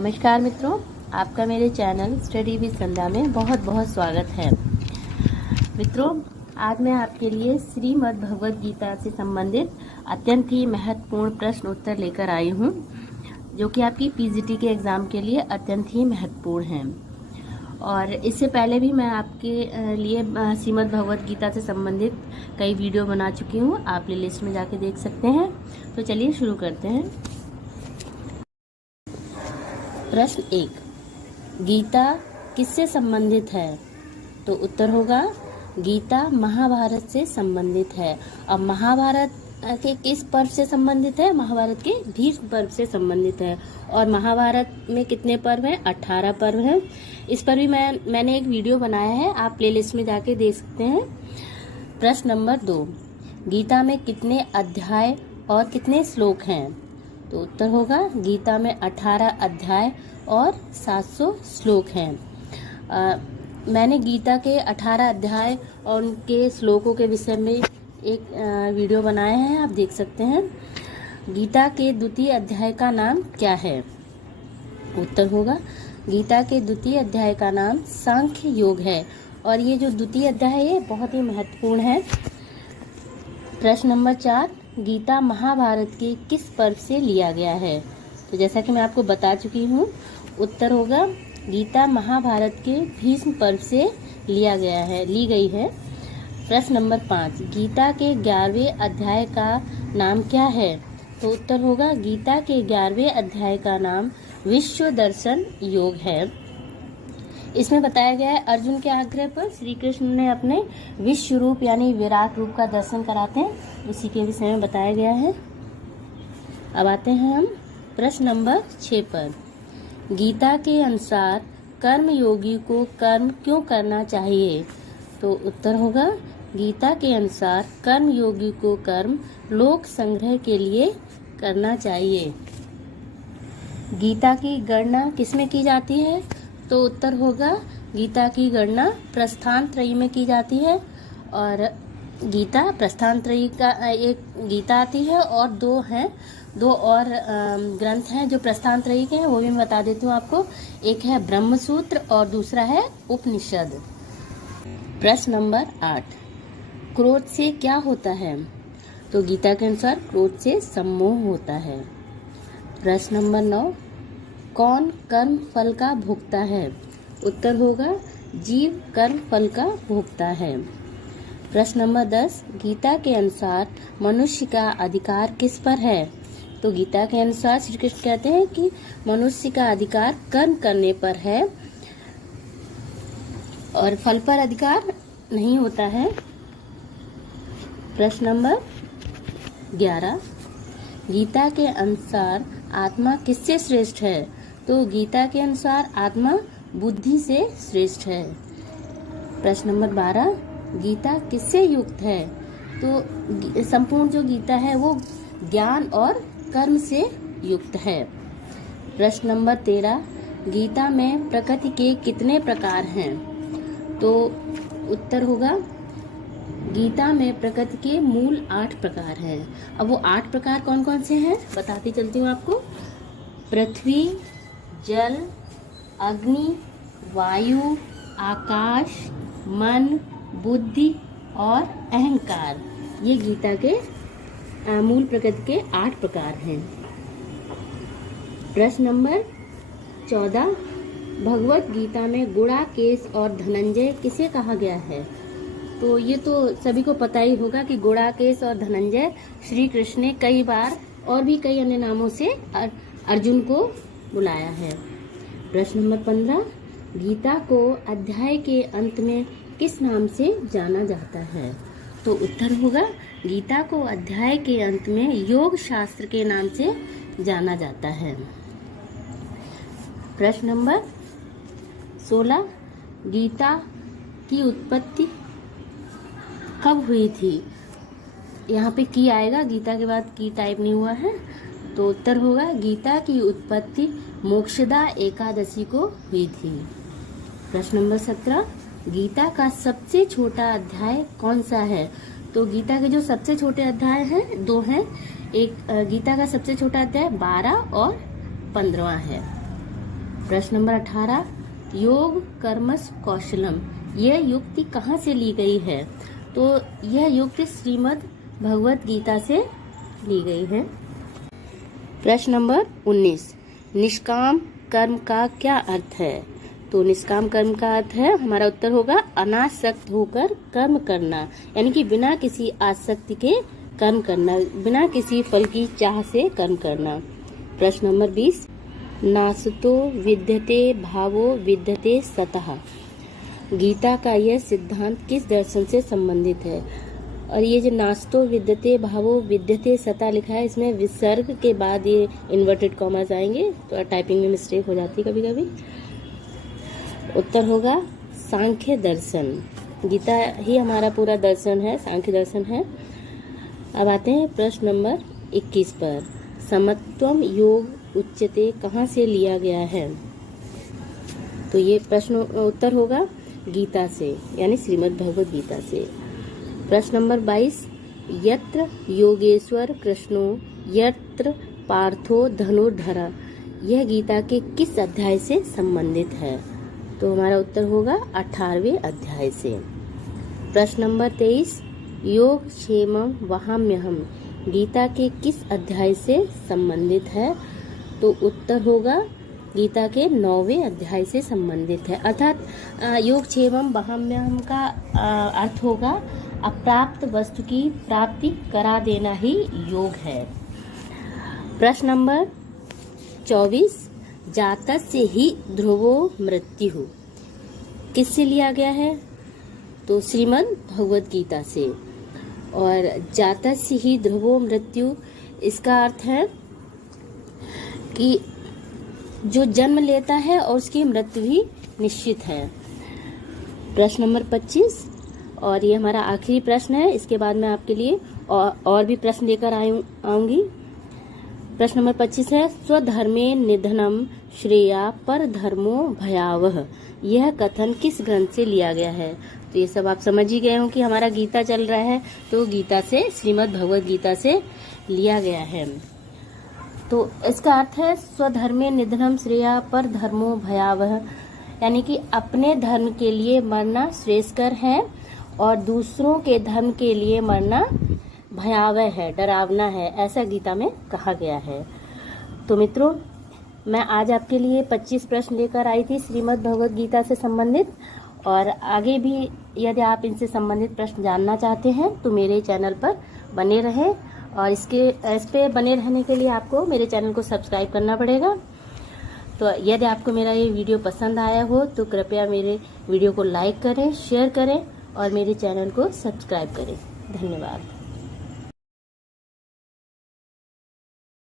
नमस्कार मित्रों, आपका मेरे चैनल स्टडी विद संध्या में बहुत बहुत स्वागत है। मित्रों, आज मैं आपके लिए श्रीमद् भगवद गीता से संबंधित अत्यंत ही महत्वपूर्ण प्रश्न उत्तर लेकर आई हूँ, जो कि आपकी पीजीटी के एग्ज़ाम के लिए अत्यंत ही महत्वपूर्ण हैं। और इससे पहले भी मैं आपके लिए श्रीमद् भगवद गीता से संबंधित कई वीडियो बना चुकी हूँ, आप प्लेलिस्ट में जाके देख सकते हैं। तो चलिए शुरू करते हैं। प्रश्न 1, गीता किससे संबंधित है? तो उत्तर होगा गीता महाभारत से संबंधित है। अब महाभारत के किस पर्व से संबंधित है? महाभारत के भीष्म पर्व से संबंधित है। और महाभारत में कितने पर्व हैं? 18 पर्व हैं। इस पर भी मैंने एक वीडियो बनाया है, आप प्लेलिस्ट में जाके देख सकते हैं। प्रश्न नंबर 2, गीता में कितने अध्याय और कितने श्लोक हैं? तो उत्तर होगा गीता में 18 अध्याय और 700 श्लोक हैं। मैंने गीता के 18 अध्याय और उनके श्लोकों के विषय में एक वीडियो बनाया है, आप देख सकते हैं। गीता के द्वितीय अध्याय का नाम क्या है? उत्तर होगा गीता के द्वितीय अध्याय का नाम सांख्य योग है। और ये जो द्वितीय अध्याय है ये बहुत ही महत्वपूर्ण है। प्रश्न नंबर 4, गीता महाभारत के किस पर्व से लिया गया है? तो जैसा कि मैं आपको बता चुकी हूँ, उत्तर होगा गीता महाभारत के भीष्म पर्व से ली गई है। प्रश्न नंबर 5, गीता के 11वें अध्याय का नाम क्या है? तो उत्तर होगा गीता के 11वें अध्याय का नाम विश्व दर्शन योग है। इसमें बताया गया है अर्जुन के आग्रह पर श्री कृष्ण ने अपने विश्व रूप यानी विराट रूप का दर्शन कराते हैं, उसी के विषय में बताया गया है। अब आते हैं हम प्रश्न नंबर 6 पर। गीता के अनुसार कर्म योगी को कर्म क्यों करना चाहिए? तो उत्तर होगा गीता के अनुसार कर्म योगी को कर्म लोक संग्रह के लिए करना चाहिए। गीता की गणना किसमें की जाती है? तो उत्तर होगा गीता की गणना प्रस्थान त्रयी में की जाती है। और गीता प्रस्थान त्रयी का एक गीता आती है और दो और ग्रंथ हैं जो प्रस्थान त्रयी के हैं, वो भी मैं बता देती हूँ आपको। एक है ब्रह्मसूत्र और दूसरा है उपनिषद। प्रश्न नंबर 8, क्रोध से क्या होता है? तो गीता के अनुसार क्रोध से सम्मोह होता है। प्रश्न नंबर 9, कौन कर्म फल का भोगता है? उत्तर होगा जीव कर्म फल का भोगता है। प्रश्न नंबर 10, गीता के अनुसार मनुष्य का अधिकार किस पर है? तो गीता के अनुसार श्री कृष्ण कहते हैं कि मनुष्य का अधिकार कर्म करने पर है और फल पर अधिकार नहीं होता है। प्रश्न नंबर 11, गीता के अनुसार आत्मा किससे श्रेष्ठ है? तो गीता के अनुसार आत्मा बुद्धि से श्रेष्ठ है। प्रश्न नंबर 12, गीता किससे युक्त है? तो संपूर्ण जो गीता है वो ज्ञान और कर्म से युक्त है। प्रश्न नंबर 13, गीता में प्रकृति के कितने प्रकार हैं? तो उत्तर होगा गीता में प्रकृति के मूल 8 प्रकार हैं। अब वो 8 प्रकार कौन कौन से हैं बताती चलती हूँ आपको। पृथ्वी, जल, अग्नि, वायु, आकाश, मन, बुद्धि और अहंकार, ये गीता के मूल प्रकृति के 8 प्रकार हैं। प्रश्न नंबर 14, भगवत गीता में गुणाकेश और धनंजय किसे कहा गया है? तो ये तो सभी को पता ही होगा कि गुणाकेश और धनंजय श्री कृष्ण ने कई बार और भी कई अन्य नामों से अर्जुन को बुलाया है। प्रश्न नंबर 15, गीता को अध्याय के अंत में किस नाम से जाना जाता है? तो उत्तर होगा गीता को अध्याय के अंत में योग शास्त्र के नाम से जाना जाता है। प्रश्न नंबर 16, गीता की उत्पत्ति कब हुई थी? यहाँ पे की आएगा, गीता के बाद की टाइप नहीं हुआ है। तो उत्तर होगा गीता की उत्पत्ति मोक्षदा एकादशी को हुई थी। प्रश्न नंबर 17, गीता का सबसे छोटा अध्याय कौन सा है? तो गीता के जो सबसे छोटे अध्याय हैं 2 हैं। एक गीता का सबसे छोटा अध्याय 12 और 15वां है। प्रश्न नंबर 18, योग कर्मस कौशलम, यह युक्ति कहाँ से ली गई है? तो यह युक्ति श्रीमद् भगवत गीता से ली गई है। प्रश्न नंबर 19, निष्काम कर्म का क्या अर्थ है? तो निष्काम कर्म का अर्थ है, हमारा उत्तर होगा अनासक्त होकर कर्म करना, यानी कि बिना किसी आसक्ति के कर्म करना, बिना किसी फल की चाह से कर्म करना। प्रश्न नंबर 20, नासतो विद्यते भावो विद्यते सतः, गीता का यह सिद्धांत किस दर्शन से संबंधित है? और ये जो नास्तो विद्यते भावो विद्यते सतः लिखा है, इसमें विसर्ग के बाद ये इन्वर्टेड कॉमास आएंगे, तो टाइपिंग में मिस्टेक हो जाती है कभी कभी। उत्तर होगा सांख्य दर्शन। गीता ही हमारा पूरा दर्शन है, सांख्य दर्शन है। अब आते हैं प्रश्न नंबर 21 पर, समत्वम योग उच्यते कहाँ से लिया गया है? तो ये प्रश्न उत्तर होगा गीता से, यानी श्रीमद् भगवत गीता से। प्रश्न नंबर 22, यत्र योगेश्वर कृष्णो यत्र पार्थो धनुर्धरा, यह गीता के किस अध्याय से संबंधित है? तो हमारा उत्तर होगा 18वें अध्याय से। प्रश्न नंबर 23, योग क्षेमम वहाम्यहम, गीता के किस अध्याय से संबंधित है? तो उत्तर होगा गीता के 9वें अध्याय से संबंधित है। अर्थात योग क्षेमम वहाम्यहम का अर्थ होगा अप्राप्त वस्तु की प्राप्ति करा देना ही योग है। प्रश्न नंबर 24, जातस्य ही ध्रुवो मृत्यु, किससे लिया गया है? तो श्रीमद् भगवत गीता से। और जातस्य ही ध्रुवो मृत्यु, इसका अर्थ है कि जो जन्म लेता है और उसकी मृत्यु भी निश्चित है। प्रश्न नंबर 25, और ये हमारा आखिरी प्रश्न है, इसके बाद मैं आपके लिए और भी प्रश्न लेकर आऊंगी। प्रश्न नंबर 25 है, स्वधर्मे निधनम श्रेया पर धर्मो भयावह, यह कथन किस ग्रंथ से लिया गया है? तो ये सब आप समझ ही गए हो कि हमारा गीता चल रहा है, तो गीता से, श्रीमद् भगवत गीता से लिया गया है। तो इसका अर्थ है स्वधर्मे निधनम श्रेया पर धर्मो भयावह, यानी कि अपने धर्म के लिए मरना श्रेयस्कर है और दूसरों के धर्म के लिए मरना भयावह है, डरावना है, ऐसा गीता में कहा गया है। तो मित्रों, मैं आज आपके लिए 25 प्रश्न लेकर आई थी श्रीमद् भगवत गीता से संबंधित, और आगे भी यदि आप इनसे संबंधित प्रश्न जानना चाहते हैं तो मेरे चैनल पर बने रहें, और इस पे बने रहने के लिए आपको मेरे चैनल को सब्सक्राइब करना पड़ेगा। तो यदि आपको मेरा ये वीडियो पसंद आया हो तो कृपया मेरे वीडियो को लाइक करें, शेयर करें और मेरे चैनल को सब्सक्राइब करें। धन्यवाद।